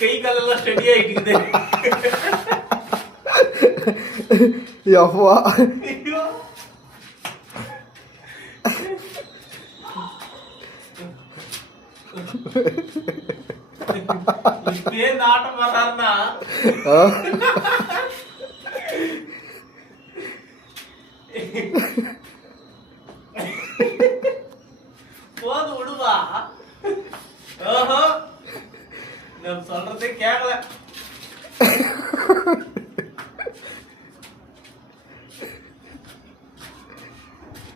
கை காலெல்லாம் ஸ்டடி ஆயிட்டு எப்பா இப்பயே நாட்டம் வர்றாருன்னா போது விடுவா. ஓஹோ, நான் சொல்றதே கேட்கல.